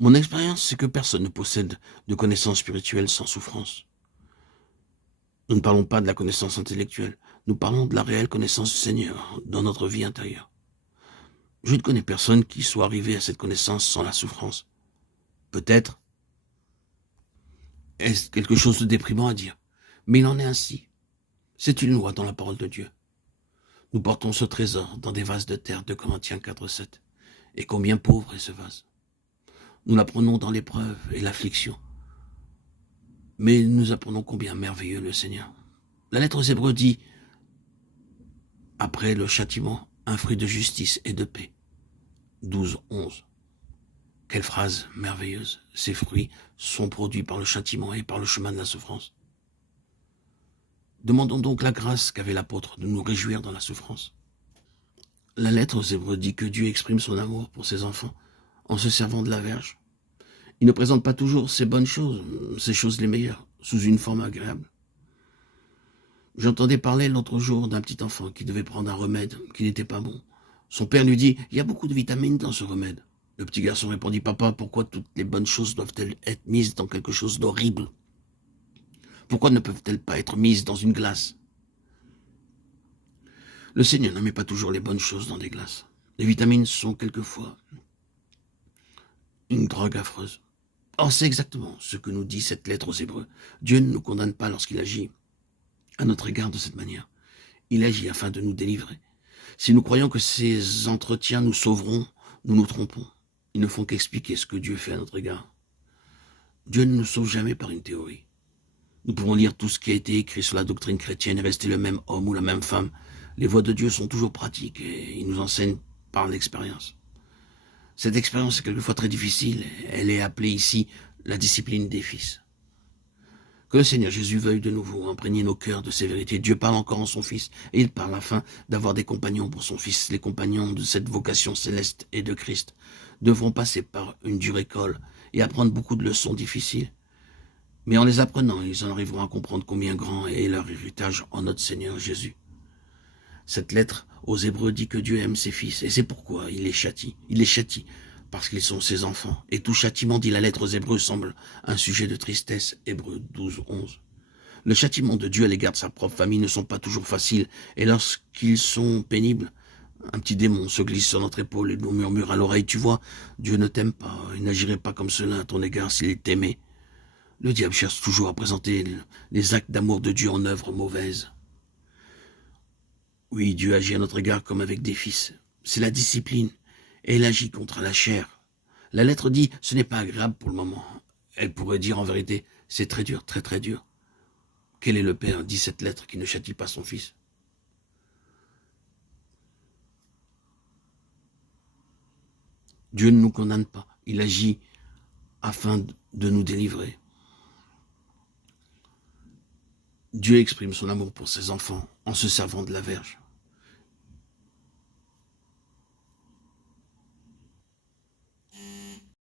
Mon expérience, c'est que personne ne possède de connaissances spirituelles sans souffrance. Nous ne parlons pas de la connaissance intellectuelle, nous parlons de la réelle connaissance du Seigneur dans notre vie intérieure. Je ne connais personne qui soit arrivé à cette connaissance sans la souffrance. Peut-être est-ce quelque chose de déprimant à dire, mais il en est ainsi. C'est une loi dans la parole de Dieu. Nous portons ce trésor dans des vases de terre, 2 Corinthiens 4:7. Et combien pauvre est ce vase. Nous l'apprenons dans l'épreuve et l'affliction. Mais nous apprenons combien merveilleux le Seigneur. La lettre aux Hébreux dit, après le châtiment, un fruit de justice et de paix. 12:11. Quelle phrase merveilleuse. Ces fruits sont produits par le châtiment et par le chemin de la souffrance. Demandons donc la grâce qu'avait l'apôtre de nous réjouir dans la souffrance. La lettre aux Hébreux dit que Dieu exprime son amour pour ses enfants en se servant de la verge. Il ne présente pas toujours ces bonnes choses, ces choses les meilleures, sous une forme agréable. J'entendais parler l'autre jour d'un petit enfant qui devait prendre un remède qui n'était pas bon. Son père lui dit « Il y a beaucoup de vitamines dans ce remède ». Le petit garçon répondit « Papa, pourquoi toutes les bonnes choses doivent-elles être mises dans quelque chose d'horrible? Pourquoi ne peuvent-elles pas être mises dans une glace ?» Le Seigneur ne met pas toujours les bonnes choses dans des glaces. Les vitamines sont quelquefois une drogue affreuse. Or, c'est exactement ce que nous dit cette lettre aux Hébreux. Dieu ne nous condamne pas lorsqu'il agit à notre égard de cette manière. Il agit afin de nous délivrer. Si nous croyons que ces entretiens nous sauveront, nous nous trompons. Ils ne font qu'expliquer ce que Dieu fait à notre égard. Dieu ne nous sauve jamais par une théorie. Nous pouvons lire tout ce qui a été écrit sur la doctrine chrétienne et rester le même homme ou la même femme. Les voies de Dieu sont toujours pratiques et il nous enseigne par l'expérience. Cette expérience est quelquefois très difficile. Elle est appelée ici la discipline des fils. Que le Seigneur Jésus veuille de nouveau imprégner nos cœurs de ces vérités. Dieu parle encore en son Fils, et il parle afin d'avoir des compagnons pour son Fils. Les compagnons de cette vocation céleste et de Christ devront passer par une dure école et apprendre beaucoup de leçons difficiles. Mais en les apprenant, ils en arriveront à comprendre combien grand est leur héritage en notre Seigneur Jésus. Cette lettre aux Hébreux dit que Dieu aime ses fils, et c'est pourquoi il les châtie. Il les châtie parce qu'ils sont ses enfants. Et tout châtiment, dit la lettre aux Hébreux, semble un sujet de tristesse. Hébreux 12:11. Le châtiment de Dieu à l'égard de sa propre famille ne sont pas toujours faciles, et lorsqu'ils sont pénibles, un petit démon se glisse sur notre épaule et nous murmure à l'oreille « Tu vois, Dieu ne t'aime pas, il n'agirait pas comme cela à ton égard s'il t'aimait. » Le diable cherche toujours à présenter les actes d'amour de Dieu en œuvre mauvaise. Oui, Dieu agit à notre égard comme avec des fils. C'est la discipline. Et il agit contre la chair. La lettre dit, ce n'est pas agréable pour le moment. Elle pourrait dire en vérité, c'est très dur, très très dur. Quel est le père, dit cette lettre, qui ne châtie pas son fils? Dieu ne nous condamne pas. Il agit afin de nous délivrer. Dieu exprime son amour pour ses enfants en se servant de la verge.